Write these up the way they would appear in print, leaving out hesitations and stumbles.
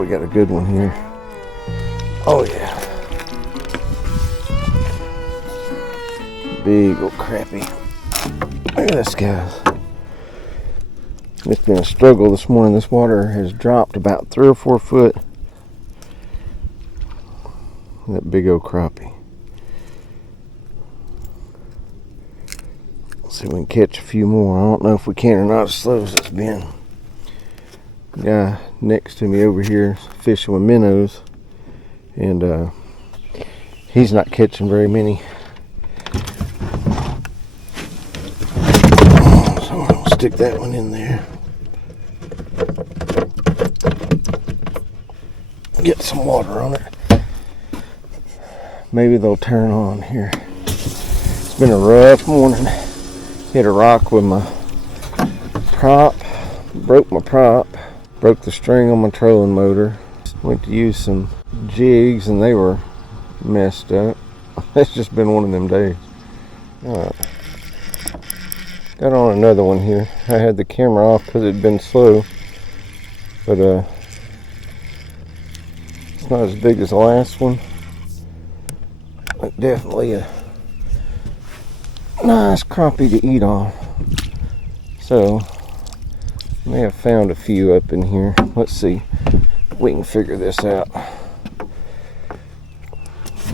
we got a good one here. Oh yeah. Big old crappie. Look at this, guys. It's been a struggle this morning. This water has dropped about 3 or 4 foot. That big old crappie. Let's see if we can catch a few more. I don't know if we can or not, as slow as it's been. The guy next to me over here is fishing with minnows, and he's not catching very many. So I'll stick that one in there. Get some water on it. Maybe they'll turn on here. It's been a rough morning. Hit a rock with my prop. Broke my prop. Broke the string on my trolling motor. Went to use some jigs and they were messed up. It's just been one of them days. Got on another one here. I had the camera off because it had been slow. But it's not as big as the last one. But definitely a nice crappie to eat on. So may have found a few up in here. Let's see if we can figure this out.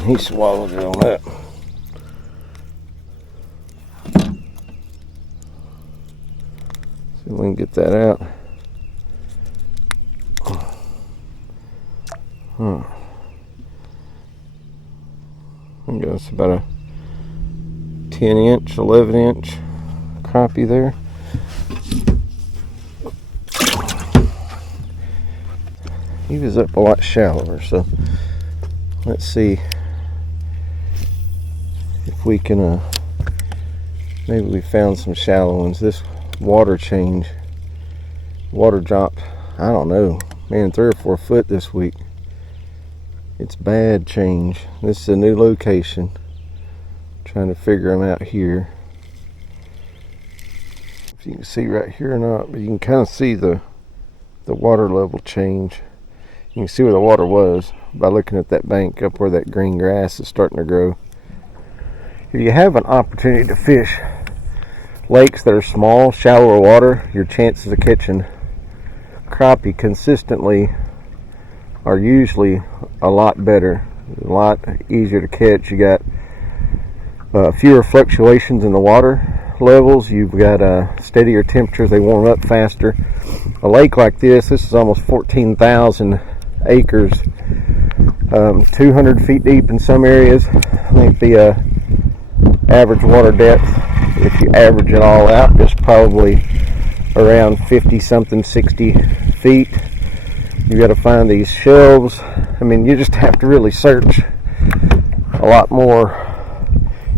He swallowed it on up. See if we can get that out. I guess about a 10-inch, 11-inch crappie there. He was up a lot shallower, so let's see if we can maybe we found some shallow ones. This water drop, I don't know, man, 3 or 4 foot this week. It's bad change. This is a new location. Trying to figure them out here. If you can see right here or not, but you can kind of see the water level change. You can see where the water was by looking at that bank up where that green grass is starting to grow. If you have an opportunity to fish lakes that are small, shallower water, your chances of catching crappie consistently are usually a lot better, a lot easier to catch. You got fewer fluctuations in the water levels. You've got steadier temperatures. They warm up faster. A lake like this is almost 14,000 acres, 200 feet deep in some areas. I think the average water depth, if you average it all out, is probably around 50 something, 60 feet. You got to find these shelves. I mean, you just have to really search a lot more.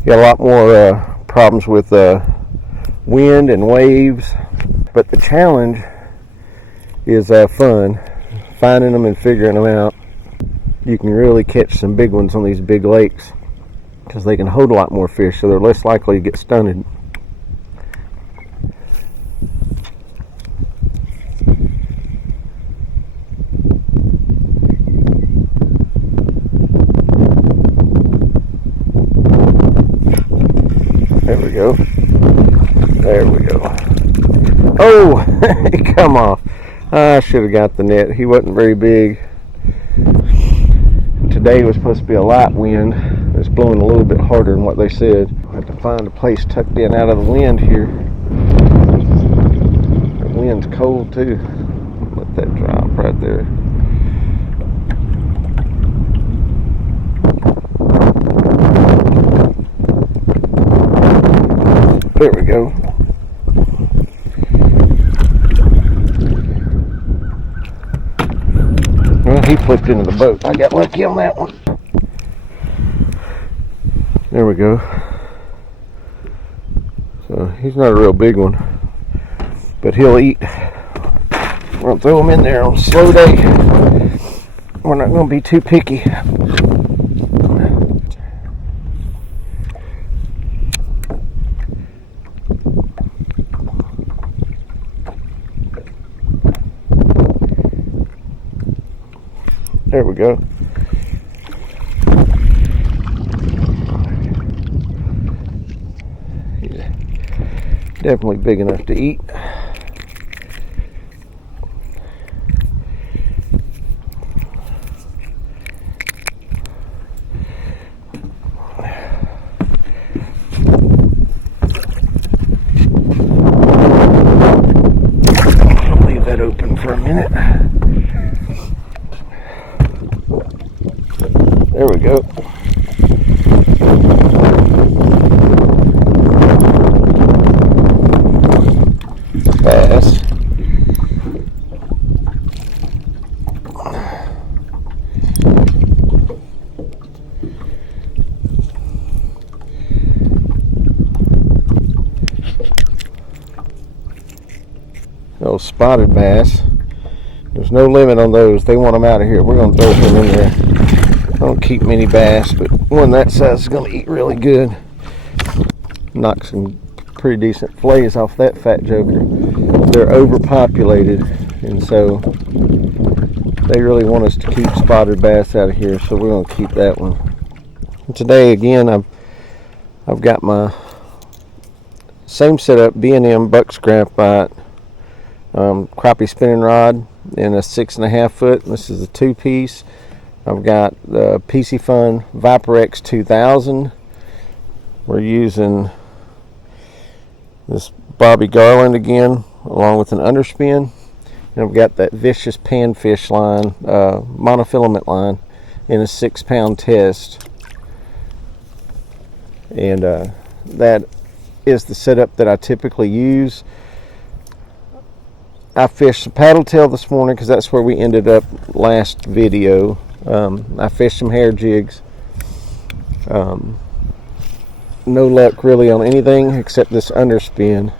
You got a lot more problems with wind and waves, but the challenge is fun, finding them and figuring them out. You can really catch some big ones on these big lakes because they can hold a lot more fish, so they're less likely to get stunted. There we go. There we go. Oh, come off. I should have got the net. He wasn't very big. Today was supposed to be a light wind. It's blowing a little bit harder than what they said. I have to find a place tucked in out of the wind here. The wind's cold too. Let that drop right there. There we go. Well, he flipped into the boat. I got lucky on that one. There we go. So he's not a real big one, but he'll eat. We're gonna throw him in there on a slow day. We're not gonna be too picky. There we go. He's definitely big enough to eat. I'll leave that open for a minute. There we go. Bass. Those spotted bass. There's no limit on those. They want them out of here. We're going to throw them in there. I don't keep many bass, but one that size is going to eat really good. Knock some pretty decent fillets off that fat joker. They're overpopulated, and so they really want us to keep spotted bass out of here, so we're going to keep that one. And today, again, I've got my same setup, B&M buck scrap bite, crappie spinning rod in a 6.5 foot. This is a 2-piece. I've got the PC Fun Viper X 2000. We're using this Bobby Garland again, along with an underspin. And I've got that Vicious Panfish line, monofilament line, in a 6-pound test. And that is the setup that I typically use. I fished some paddle tail this morning because that's where we ended up last video. I fished some hair jigs. No luck really on anything except this underspin.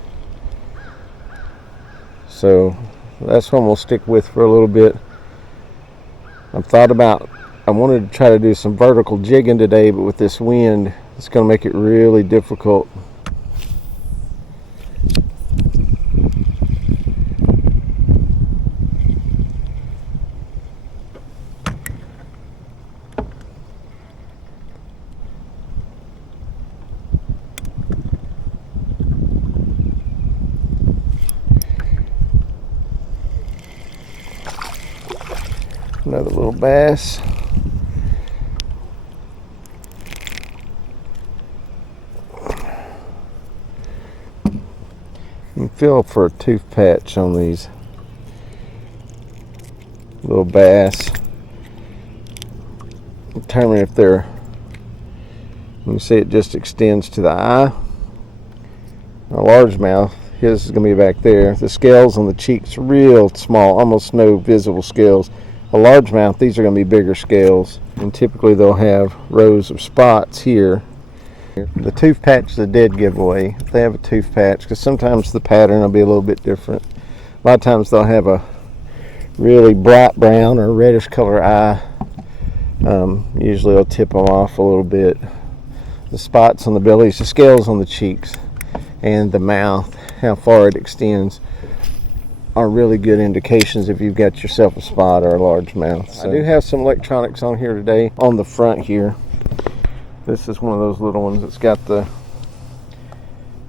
So that's one we'll stick with for a little bit. I wanted to try to do some vertical jigging today, but with this wind, it's going to make it really difficult. Another little bass. You feel for a tooth patch on these little bass. Determine if they're, you can see it just extends to the eye. A largemouth, his is going to be back there. The scales on the cheeks real small, almost no visible scales. A largemouth, these are going to be bigger scales, and typically they'll have rows of spots here. The tooth patch is a dead giveaway if they have a tooth patch, because sometimes the pattern will be a little bit different. A lot of times they'll have a really bright brown or reddish color eye. Usually it'll tip them off a little bit. The spots on the bellies, the scales on the cheeks, and the mouth, how far it extends, are really good indications if you've got yourself a spot or a largemouth. So I do have some electronics on here today. On the front here, this is one of those little ones that's got the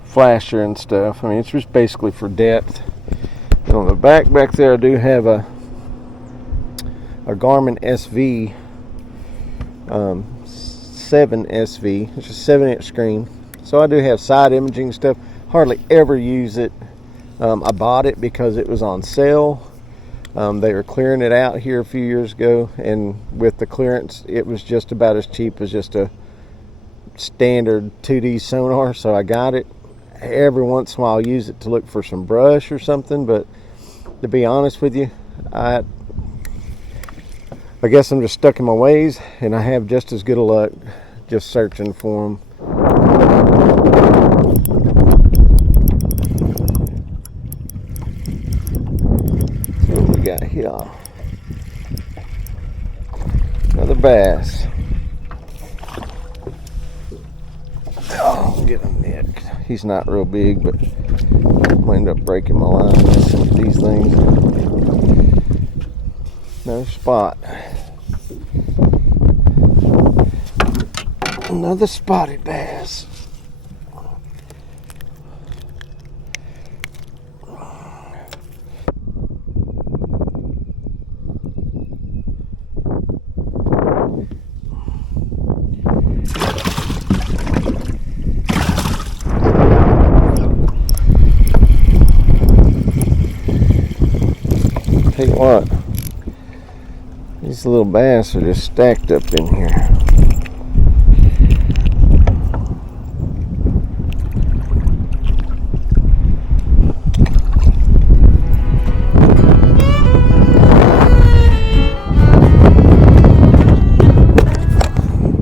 flasher and stuff. I mean, it's just basically for depth. And on the back there, I do have a Garmin SV 7 SV. It's a 7-inch screen. So I do have side imaging stuff. Hardly ever use it. I bought it because it was on sale. They were clearing it out here a few years ago, and with the clearance, it was just about as cheap as just a standard 2D sonar, so I got it. Every once in a while I'll use it to look for some brush or something, but to be honest with you, I guess I'm just stuck in my ways, and I have just as good a luck just searching for them. Got here another bass. Oh, get him nicked. He's not real big, but I'm gonna end up breaking my line with these things. No spot. Another spotted bass. Tell you what, these little bass are just stacked up in here.